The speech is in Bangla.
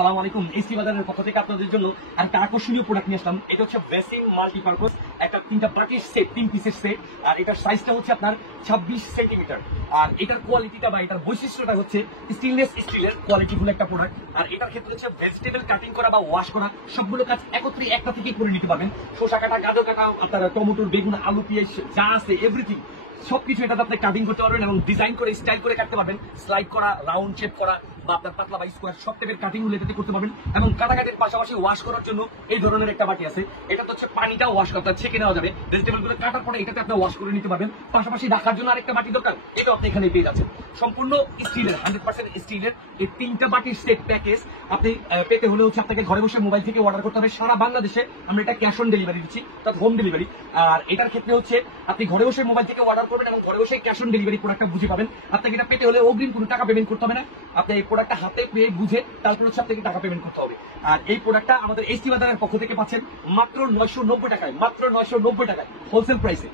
আসসালামু আলাইকুম। এসি বাজারের পক্ষ থেকে আপনাদের জন্য একটা আকর্ষণীয় প্রোডাক্ট নিয়ে আসলাম। এটা হচ্ছে বেসিং মাল্টিপারপাস একটা 3টা বাটির সেট, 3 পিসের সেট। আর এটার সাইজটা হচ্ছে আপনার 26 সেন্টিমিটার। আর এটার কোয়ালিটিটা বা এটার বৈশিষ্ট্যটা হচ্ছে স্টেনলেস স্টিলের কোয়ালিটিফুল একটা প্রোডাক্ট। আর এটার ক্ষেত্রে হচ্ছে ভেজিটেবল কাটিং করা বা ওয়াশ করা সবগুলো কাজ একত্রে একটা থেকেই করে নিতে পারবেন। শসা কাটা, গাজর কাটা, আপনার টমেটোর, বেগুন, আলু, পেঁয়াজ যা আছে এভরিথিং সবকিছু এটাতে আপনি কাটিং করতে পারবেন এবং ডিজাইন করে স্টাইল করে কাটতে পারবেন। স্লাইড করা, রাউন্ড শেপ করা বা আপনার পাতলা বা স্কোয়ার সব টাইপের কাটিং গুলো এটাতে করতে পারবেন। এবং কাটাকাটির পাশাপাশি ওয়াশ করার জন্য এই ধরনের একটা বাটি আছে। এটা তো হচ্ছে পানিটা ওয়াশ করতে ছেঁকে নেওয়া যাবে। ভেজিটেবল গুলো কাটার পরে এটাতে আপনি ওয়াশ করে নিতে পারবেন। পাশাপাশি রাখার জন্য আরেকটা বাটি দরকার, এটা আপনি এখানে পেয়ে যাচ্ছেন। সম্পূর্ণ স্টিলের, 100% স্টিলের এই 3টা বাটির সেট প্যাকেজ আপনি পেতে হলে হচ্ছে আপনাকে ঘরে বসে মোবাইল থেকে অর্ডার করতে হবে। সারা বাংলাদেশে আমরা এটা ক্যাশ অন ডেলিভারি দিচ্ছি, অর্থাৎ হোম ডেলিভারি। আর এটার ক্ষেত্রে হচ্ছে আপনি ঘরে বসে মোবাইল থেকে অর্ডার করবেন এবং ঘরে বসে ক্যাশ অন ডেলিভারি প্রোডাক্টটা বুঝে পাবেন। আপনাকে এটা পেতে হলে অগ্রিম কোনো টাকা পেমেন্ট করতে হবে না। আপনি এই প্রোডাক্টটা হাতে পেয়ে বুঝে তারপর হচ্ছে আপনাকে টাকা পেমেন্ট করতে হবে। আর এই প্রোডাক্টটা আমাদের এসি বাজারের পক্ষ থেকে পাচ্ছেন মাত্র 990 টাকায়, মাত্র 990 টাকায় হোলসেল প্রাইসে।